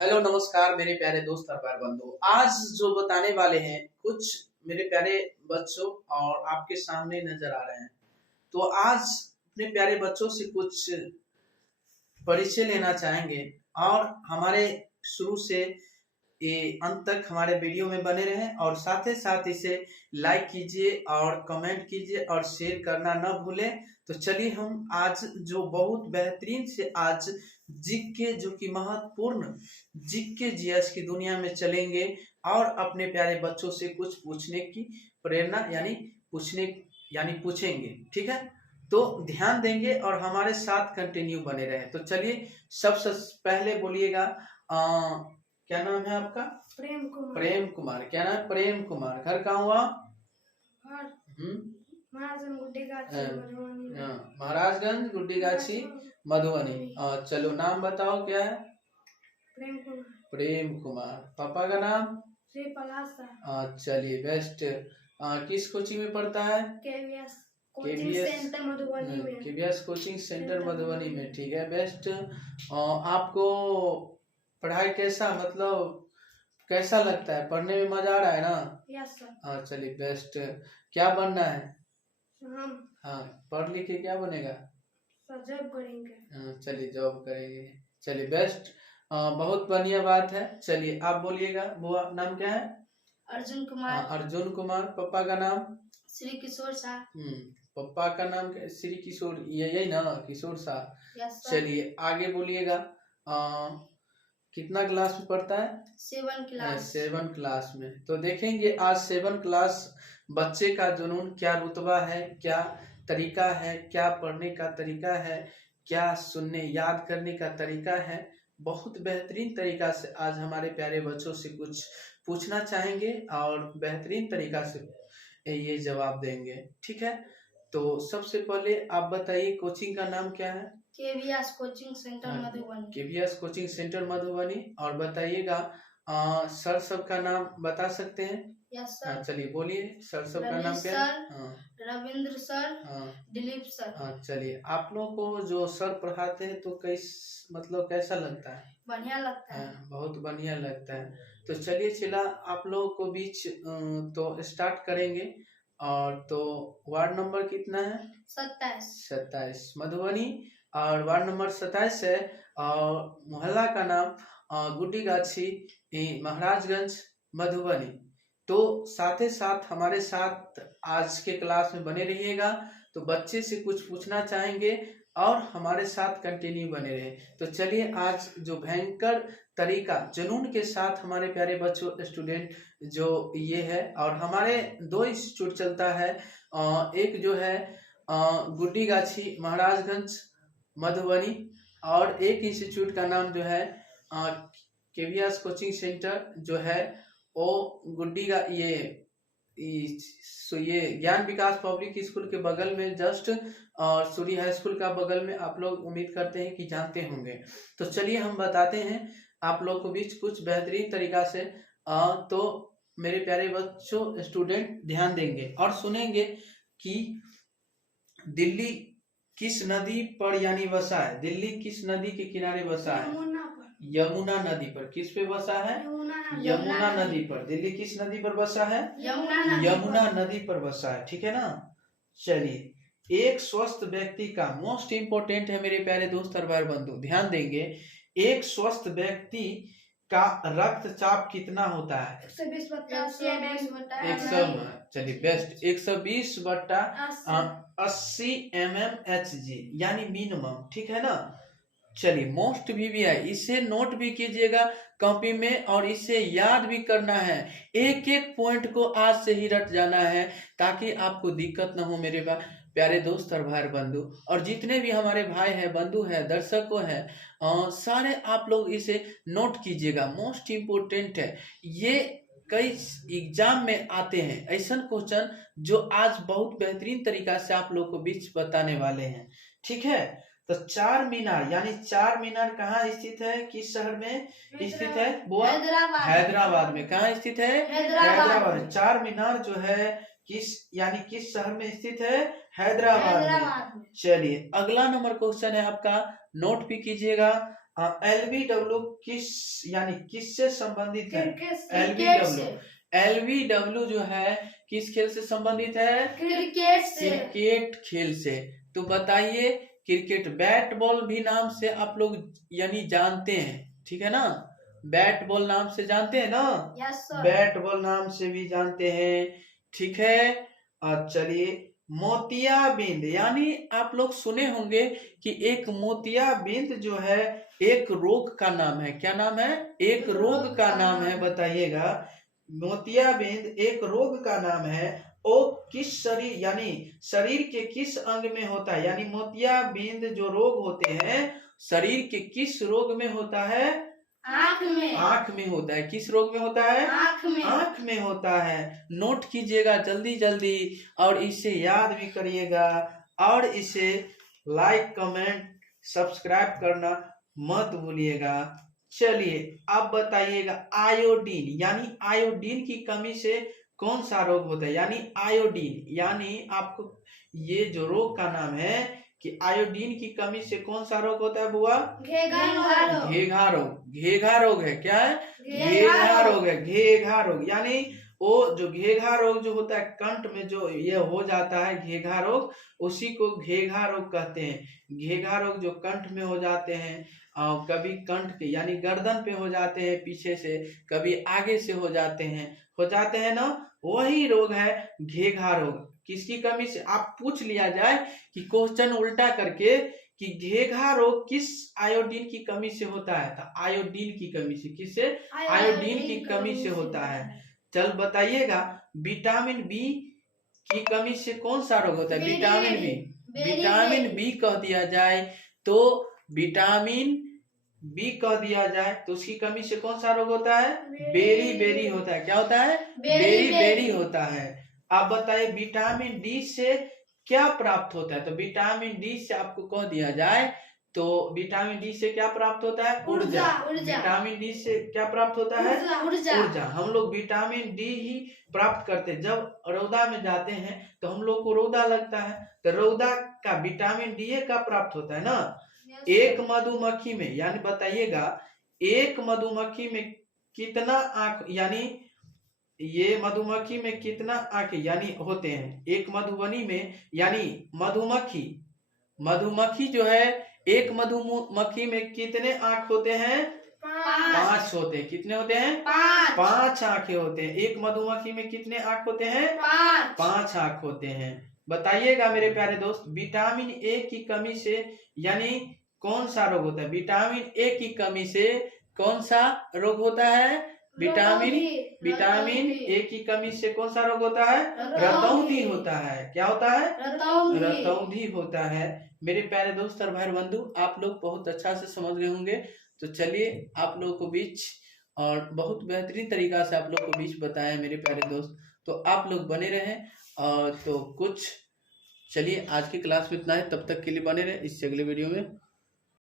Hello नमस्कार मेरे प्यारे दोस्त और भाई बंधु। आज जो बताने वाले हैं कुछ मेरे प्यारे बच्चों और आपके सामने नजर आ रहे हैं। तो आज अपने प्यारे बच्चों से कुछ परिचय लेना चाहेंगे और हमारे शुरू से ये अंत तक हमारे वीडियो में बने रहें और साथ ही साथ इसे लाइक कीजिए और कमेंट कीजिए और शेयर करना न भूलें। तो चलिए हम आज जो बहुत बेहतरीन से आज जीके जो कि महत्वपूर्ण जीके जीएस की दुनिया में चलेंगे और अपने प्यारे बच्चों से कुछ पूछने की प्रेरणा यानी पूछेंगे। ठीक है, तो ध्यान देंगे और हमारे साथ कंटिन्यू बने रहे। तो चलिए सबसे पहले बोलिएगा, क्या नाम है आपका? प्रेम कुमार। प्रेम कुमार। क्या नाम है? प्रेम कुमार। घर कहाँ हुआ? महाराजगंज गुड्डीगाछी मधुबनी। चलो नाम बताओ क्या है? प्रेम कुमार। प्रेम कुमार। पापा का नाम? श्री पलासा। चलिए बेस्ट। किस कोचिंग में पढ़ता है? केवीएस कोचिंग सेंटर मधुबनी में। केवीएस कोचिंग सेंटर मधुबनी में। ठीक है बेस्ट। आपको पढ़ाई कैसा मतलब कैसा लगता है? पढ़ने में मजा आ रहा है ना? Yes sir. चलिए बेस्ट। क्या बनना है? हम पढ़ लिख के क्या बनेगा? जॉब करेंगे। चलिए जॉब करेंगे। चलिए बेस्ट। बहुत बढ़िया बात है। चलिए आप बोलिएगा, बुआ नाम क्या है? अर्जुन कुमार। अर्जुन कुमार। पापा का नाम? श्री किशोर शाह। पापा का नाम श्री किशोर, यही ना? किशोर शाह। Yes sir. चलिए आगे बोलिएगा। कितना क्लास में पढ़ता है? 7 क्लास। 7 क्लास में। तो देखेंगे आज 7 क्लास बच्चे का जुनून, क्या रुतबा है, क्या तरीका है, क्या पढ़ने का तरीका है, क्या सुनने याद करने का तरीका है। बहुत बेहतरीन तरीका से आज हमारे प्यारे बच्चों से कुछ पूछना चाहेंगे और बेहतरीन तरीका से ये जवाब देंगे। ठीक है, तो सबसे पहले आप बताइए कोचिंग का नाम क्या है? KVS coaching centre Madhubani. KVS coaching centre Madhubani. और बताइएगा सर सबका नाम बता सकते हैं? Yes sir. चलिए बोलिए सर सबका नाम क्या है? रविंद्र सर। दिलीप सर। चलिए आप लोगों को जो सर पढ़ाते हैं तो मतलब कैसा लगता है? बढ़िया लगता है। बहुत बढ़िया लगता है। तो चलिए चला आप लोगों को बीच तो स्टार्ट करेंगे। और तो वार्ड नंबर कितना है? 27 मधुबनी। और वार्ड नंबर 27 है और मोहल्ला का नाम गुड्डीगाछी महाराजगंज मधुबनी। तो साथ ही साथ हमारे साथ आज के क्लास में बने रहिएगा। तो बच्चे से कुछ पूछना चाहेंगे और हमारे साथ कंटिन्यू बने रहे। तो चलिए आज जो भयंकर तरीका जुनून के साथ हमारे प्यारे बच्चों स्टूडेंट जो ये है, और हमारे 2 इंस्टीट्यूट चलता है। एक जो है गुड्डीगाछी महाराजगंज मधुबनी और एक इंस्टीट्यूट का नाम जो है केवीएस कोचिंग सेंटर जो है वो गुड्डीगा ये ज्ञान विकास पब्लिक स्कूल के बगल में जस्ट और सूरी हाई स्कूल का बगल में। आप लोग उम्मीद करते हैं कि जानते होंगे। तो चलिए हम बताते हैं आप लोग को बीच कुछ बेहतरीन तरीका से। तो मेरे प्यारे बच्चों स्टूडेंट ध्यान देंगे और सुनेंगे कि दिल्ली किस नदी पर यानी बसा है? दिल्ली किस नदी के किनारे बसा है? यमुना नदी पर। किस पे बसा है? यमुना नदी पर। दिल्ली किस नदी पर बसा है? यमुना नदी पर बसा है। ठीक है ना? चलिए एक स्वस्थ व्यक्ति का मोस्ट इंपोर्टेंट है मेरे प्यारे दोस्त और भाई बंधु, ध्यान देंगे। एक स्वस्थ व्यक्ति का रक्तचाप कितना होता है? 120/100। चलिए बेस्ट। 120/80 mmHg यानी मिनिमम। ठीक है ना? चलिए मोस्ट भी है, इसे नोट भी कीजिएगा कॉपी में और इसे याद भी करना है। एक एक पॉइंट को आज से ही रट जाना है ताकि आपको दिक्कत ना हो मेरे प्यारे दोस्त और भाई बंधु। और जितने भी हमारे भाई हैं, बंधु हैं, दर्शकों हैं, सारे आप लोग इसे नोट कीजिएगा। मोस्ट इम्पोर्टेंट है ये। कई एग्जाम में आते हैं ऐसा क्वेश्चन जो आज बहुत बेहतरीन तरीका से आप लोग को बीच बताने वाले हैं। ठीक है, तो चार मीनार यानी चार मीनार कहाँ स्थित है? किस शहर में स्थित है? हैदराबाद में। कहाँ स्थित है? हैदराबाद। चार मीनार जो है किस शहर में स्थित है? हैदराबाद में। चलिए अगला नंबर क्वेश्चन है आपका, नोट भी कीजिएगा LBW यानी किससे संबंधित है? LBW जो है किस खेल से संबंधित है? क्रिकेट खेल से। तो बताइए, क्रिकेट बैट बॉल भी नाम से आप लोग यानी जानते हैं, ठीक है ना? बैट बॉल नाम से जानते हैं ना? Yes sir. बैट बॉल नाम से भी जानते हैं, ठीक है। और चलिए, मोतियाबिंद यानी आप लोग सुने होंगे कि एक मोतियाबिंद जो है एक रोग का नाम है। क्या नाम है? एक रोग का नाम है। बताइएगा, मोतियाबिंद एक रोग का नाम है। वो किस शरीर यानी शरीर के किस अंग में होता है? यानी मोतियाबिंद जो रोग होते हैं शरीर के किस रोग में होता है? आँख में। आँख में होता है। किस रोग में होता है? आँख में। आँख में होता है। नोट कीजिएगा जल्दी जल्दी और इसे याद भी करिएगा और इसे लाइक कमेंट सब्सक्राइब करना मत भूलिएगा। चलिए अब बताइएगा, आयोडीन यानी आयोडीन की कमी से कौन सा रोग होता है? यानी आयोडीन यानी आपको ये जो रोग का नाम है कि आयोडीन की कमी से कौन सा रोग होता है बुआ? घेघा रोग। घेघा रोग। घेघा रोग है। क्या है? घेघा रोग है। घेघा रोग यानी वो जो घेघा रोग जो होता है कंठ में जो ये हो जाता है घेघा रोग, उसी को घेघा रोग कहते हैं। घेघा रोग जो कंठ में हो जाते हैं, कभी कंठ के यानी गर्दन पे हो जाते हैं पीछे से, कभी आगे से हो जाते हैं ना, वही रोग है घेघा रोग। किसकी कमी से? आप पूछ लिया जाए कि क्वेश्चन उल्टा करके कि घेघा रोग किस आयोडीन की कमी से होता है, तो आयोडीन की कमी से। किससे? आयोडीन की कमी से होता है। चल बताइएगा, विटामिन बी की कमी से कौन सा रोग होता है? Vitamin B. विटामिन बी कह दिया जाए तो विटामिन बी कह दिया जाए तो उसकी कमी से कौन सा रोग होता है? बेरी होता है। क्या होता है? बेरी होता है। आप बताइए, विटामिन डी से क्या प्राप्त होता है? तो विटामिन डी से आपको कह दिया जाए तो विटामिन डी से क्या प्राप्त होता है? ऊर्जा। विटामिन डी से क्या प्राप्त होता है? ऊर्जा। हम लोग विटामिन डी ही प्राप्त करते हैं। जब रौदा में जाते हैं तो हम लोग को रौदा लगता है, तो रौदा का विटामिन डी का प्राप्त होता है ना। एक मधुमक्खी में यानी बताइएगा, एक मधुमक्खी में कितना आंख यानी ये मधुमक्खी में कितना आंख यानी होते हैं? एक मधुबनी में यानी मधुमक्खी जो है एक मधुमक्खी में कितने आंख होते हैं? 5 होते हैं। कितने होते हैं? 5 आंखें होते हैं। एक मधुमक्खी में कितने आंख होते हैं? 5 आंख होते हैं। बताइएगा मेरे प्यारे दोस्त, विटामिन ए की कमी से यानी कौन सा रोग होता है? विटामिन ए की कमी से कौन सा रोग होता है? विटामिन ए की कमी से कौन सा रोग होता है? रतौंधी होता है। क्या होता है? रतौंधी होता है। मेरे प्यारे दोस्त और भाई बंधु, आप लोग बहुत अच्छा से समझ गए होंगे। तो चलिए आप लोगों को बीच और बहुत बेहतरीन तरीका से आप लोग को बीच बताया मेरे प्यारे दोस्त। तो आप लोग बने रहें और तो कुछ चलिए आज की क्लास में इतना है। तब तक के लिए बने रहे। इससे अगले वीडियो में